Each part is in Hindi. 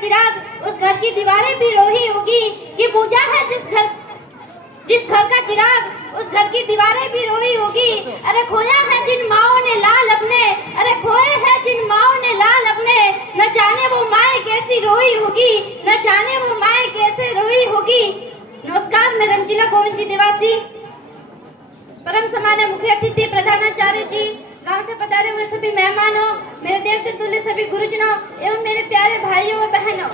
चिराग उस घर की दीवारें भी रोही होगी कि पूजा है जिस घर का चिराग उस घर की दीवारें भी रोई होगी। अरे खोया है जिन माओ ने लाल अपने, अरे खोए हैं जिन माओ ने लाल अपने, न जाने वो माए कैसी रोई होगी, न जाने वो माए कैसे रोई होगी। नमस्कार, मैं रंजीला गोविंद जी निवासी, परम सम्मान्य मुख्य अतिथि प्रधानाचार्य जी, गांव से पधारे हुए सभी मेहमानों, मेरे देव से तुल्य सभी गुरुजनों एवं मेरे प्यारे भाइयों और बहनों,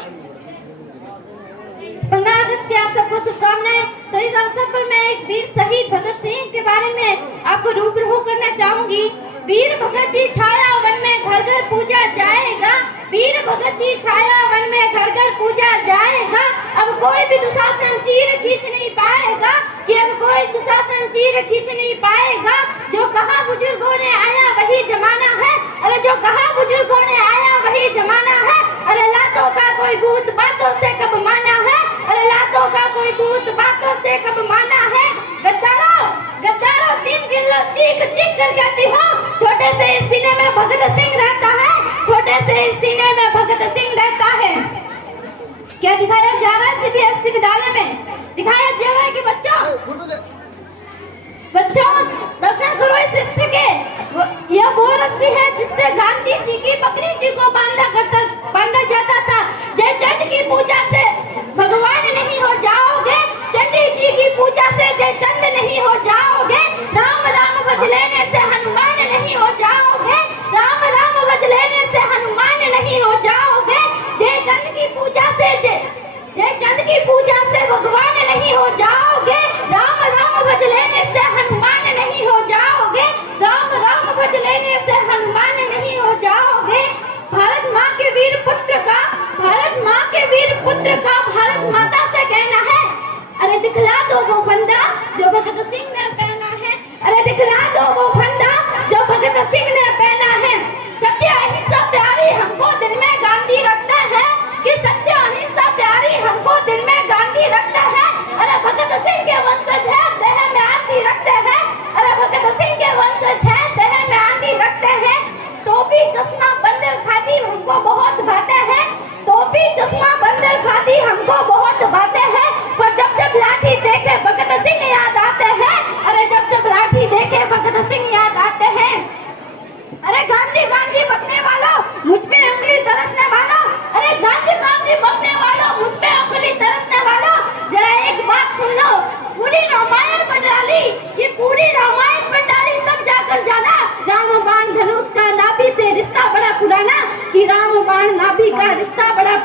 15 अगस्त की आप सबको शुभकामनाएं। तो इस अवसर पर मैं एक वीर शहीद भगत सिंह के बारे में आपको रूबरू करना चाहूंगी। वीर भगत जी छाया वन में घर घर पूजा जाएगा, वीर भगत जी छाया वन में घर घर पूजा जाएगा। अब कोई भी दुशासन चीर खींच नहीं पाएगा, कि अब कोई दुशासन चीर खींच नहीं पाएगा। जो कहा बुजुर्गों ने आया वही जमाना है, अरे जो कहा बुजुर्गों ने आया वही जमाना है। अरे लातों का कोई भूत बातों से कब माना है, अरे लातों का कोई भूत बातों से कब माना है। गद्दारों गद्दारों 3 किलो चीख चीख कर कहती हो, छोटे से सीने में भगत सिंह रहता है, छोटे से सीने में भगत सिंह रहता है। क्या दिखाया जा रहा है सीबीएसई विद्यालय में? दिखाया जा रहा है कि बच्चों दर्शन करो इस शिष्य के, यह वो रस्सी है जिससे गांधी जी की बकरी जी को बांधा जाता था। जय चंड की पूजा से भगवान नहीं हो जाओगे, चंडी जी की पूजा से जय चंद नहीं हो जाओगे, राम राम भज लेने से हनुमान नहीं हो जाओगे, राम राम भज लेने से हनुमान नहीं हो जाओगे। जय चंद की पूजा से जय चंद की पूजा से भगवान नहीं हो जाओगे, राम राम भज लेने से हनुमान नहीं हो जाओगे, राम राम भज लेने से हनुमान नहीं हो जाओगे। भारत माँ के वीर पुत्र का, भारत माँ के वीर पुत्र का भारत माता से कहना है, अरे दिखला दो वो फंदा जो भगत सिंह ने पहना है, अरे दिखला दो वो फंदा जो भगत सिंह ने पहना है। सत्य अहिंसा प्यारी हमको दिल में गांधी रखता है, कि सत्य अहिंसा प्यारी हमको दिल में गांधी रखता है। अरे भगत सिंह के वंशज है, देह में आंधी रखते हैं, अरे भगत सिंह के वंशज है, देह में आंधी रखते हैं। टोपी चश्मा बंदर खादी हमको बहुत भाते हैं, टोपी चश्मा बंदर खादी हमको बहुत भाते हैं। पर जब जब लाठी देखे भगत सिंह याद आते हैं, अरे जब जब लाठी देखे भगत सिंह याद आते हैं। अरे गांधी गांधी बकने वालों, मुझ पे उंगली तरसने वालों, अरे गांधी गांधी बकने वालों, मुझ पे उंगली तरसने वालों, जरा एक बात सुन लो। पूरी रामायण बन डाली, ये पूरी रामायण बन डाली, तब जाकर जाना राम बाण धनुष का नाभि से रिश्ता बड़ा पुराना, कि राम बाण नाभि का रिश्ता बड़ा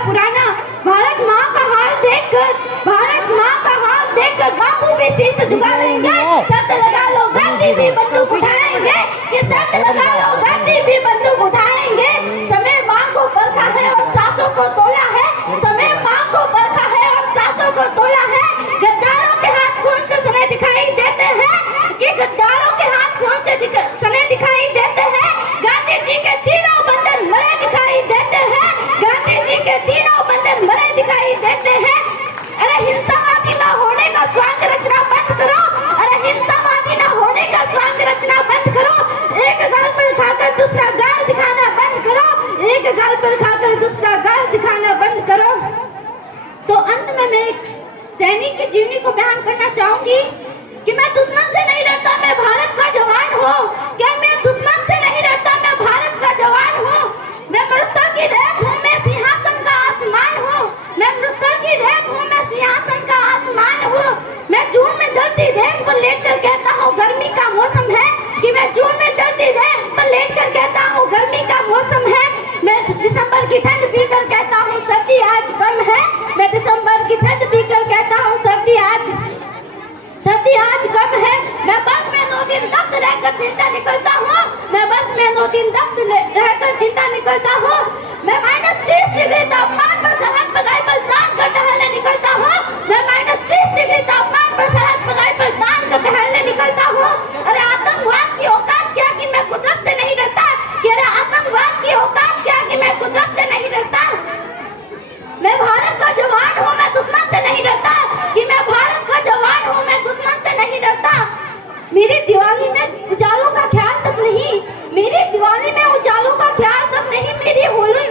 पुराना। भारत माँ का हाल देखकर, भारत माँ का हाल देखकर बापू भी शीश झुका लेंगे। शर्त लगा लो गांधी भी बंदूक उठाएंगे, कि शर्त लगा लो गांधी भी बंदूक उठाएंगे। समय माँ को परखा है और सासों को तोला है, समय माँ को परखा है और सासों को तोला है। गद्दारों के हाथ खून से सने दिखाई देते हैं, कि गद्दारों के हाथ खून से सने दिखाई देते हैं। गांधी जी के तीनों बंधन मरे दिखाई देते हैं, गांधी जी के तीनों बंधन मरे दिखाई देते हैं। अरे हिंसावादी न होने का स्वांग रचना बंद करो, अरे हिंसावादी न होने का स्वांग रचना बंद करो। एक गाल पर खाकर दूसरा गाल दिखाना बंद करो, एक गाल पर खाकर दूसरा गाल दिखाना बंद करो। तो अंत में मैं एक सैनिक की जीवनी को बयान करना चाहूंगी, कि मैं दुश्मन से नहीं डरता, मैं भारत का जवान हूँ। क्या मैं दुश्मन से नहीं डरता, मैं भारत का जवान हूँ। मैं मरुस्थल की रेत हूँ, मैं सिंहासन का आसमान हूँ, मैं मरुस्थल की रेत हूँ, मैं सिंहासन का आसमान हूँ। मैं जून में जलती रेत पर लेटकर कहता हूँ गर्मी का मौसम है, कि मैं जून में जलती रेत पर लेटकर कहता हूँ गर्मी का मौसम है। मैं दिसंबर की ठंड पीकर कहता हूँ सर्दी आज कम है, मैं दिसंबर की ठंड पीकर कहता हूँ सर्दी आज कम है। मैं बर्फ में 2 दिन दफ्त रहकर चिंता निकलता हूँ, मैं बर्फ में 2 दिन दफ्त रहकर चिंता निकलता हूँ। मैं -30 डिग्री तापमान पर सरहद पर राइफल तान कर टहलने निकलता हूँ, मैं -30 डिग्री तापमान पर सरहद पर राइफल तान कर टहलने निकलता हूँ। अरे आतंकवाद की औकात क्या कि मैं कुदरत से नहीं डरता, कि अरे आतंकवाद की औकात क्या कि मैं कुदरत से नहीं डरता। मैं भारत का जवान हूँ, मैं दुश्मन से नहीं डरता, कि मैं भारत का जवान हूँ, मैं दुश्मन से नहीं डरता। मेरी दिवाली में उजालों का ख्याल तक नहीं, मेरी दिवाली में उजालों का ख्याल तक नहीं, मेरी होली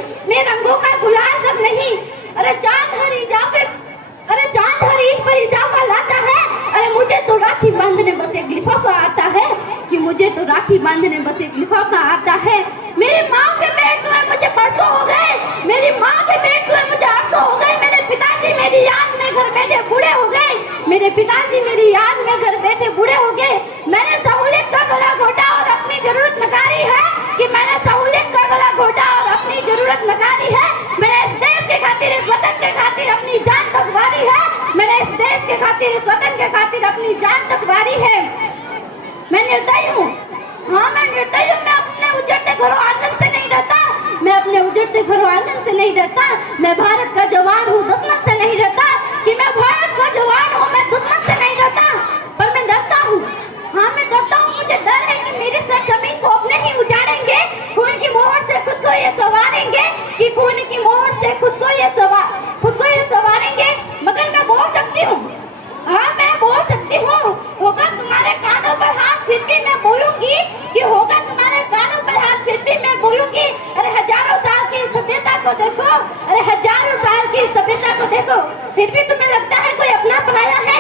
राखी बांधने बस एक लिफाफा आता है। मेरी माँ के पेट जो है मुझे परसों हो गए, मेरी माँ के पेट जो है मुझे 800 हो गए। मेरे पिताजी मेरी याद में घर बैठे बूढ़े हो गए, मेरे पिताजी मेरी याद में घर बैठे बूढ़े हो गए। मैंने सहूलियत का गला घोटा और अपनी जरूरत नकारी है कि मैंने सहूलियत का गला घोटा और अपनी जरूरत नकारी है। मैंने इस देश के खातिर, इस वतन के खातिर अपनी जान तक वारी है। मैंने इस देश के खातिर, इस वतन के खातिर अपनी जान तक वारी है। मैं निर्दयी हूँ, हाँ मैं निर्दयी हूँ। मैं अपने उजड़ते घरों आंगन से नहीं रहता, मैं अपने उजड़ते घरों आंगन से नहीं रहता। मैं भारत का जवान हूँ, दुश्मन से नहीं रहता कि मैं भारत का जवान हूँ, मैं दुश्मन से नहीं रहता। पर मैं डरता हूँ, हाँ मैं डरता हूँ। मुझे डर है कि मेरी सरजमीन को अपने ही उजाड़ेंगे, खून की मोहर से खुद को ये संवारेंगे, कि खून की मोहर से खुद को ये संवारेंगे। मगर मैं बोल सकती हूँ, हाँ मैं बोल सकती हूँ। होगा तुम्हारे कानों पर हाथ, फिर भी मैं बोलूंगी कि होगा तुम्हारे कानों पर हाथ, फिर भी मैं बोलूंगी। अरे हजारों साल की सभ्यता को देखो, अरे हजारों साल की सभ्यता को देखो, फिर भी तुम्हें लगता है कोई अपना पराया है?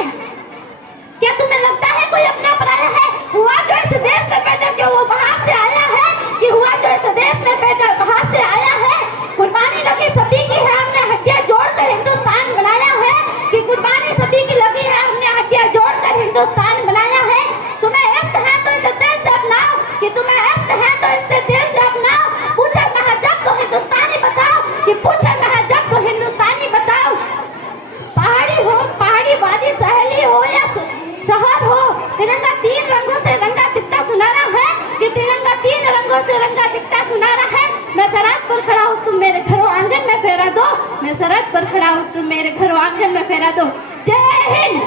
क्या तुम्हें लगता है कोई अपना पराया है? हुआ जो इस देश में पैदा क्यों वो बाहर से आया है, कि हुआ जो इस देश में पैदा बाहर से आया है। कुर्बानी लगी सभी की है, हमने हड्डियां जोड़कर हिंदुस्तान बनाया है, कि कुर्बानी सभी की लगी है, हमने हड्डियां जोड़कर हिंदुस्तान बनाया है। तुम्हें इश्क है तो इसे दिल से अपनाओ, कि तुम्हें इश्क है तो इसे दिल से अपनाओ। पूछे महजब तो हिंदुस्तानी बताओ, कि पूछे महजब तो हिंदुस्तानी बताओ। पहाड़ी हो, पहाड़ी वादी, सहेली हो या शहर हो, तिरंगा 3 रंगों से रंगा दिखता सुनारा है, कि तिरंगा 3 रंगों से रंगा दिखता सुनारा है। मैं सरहद पर खड़ा हूँ, तुम मेरे घरों आंगन में फेरा दो। मैं सरहद पर खड़ा हूँ, तुम मेरे घरों आंगन में फेरा दो। जय हिंद।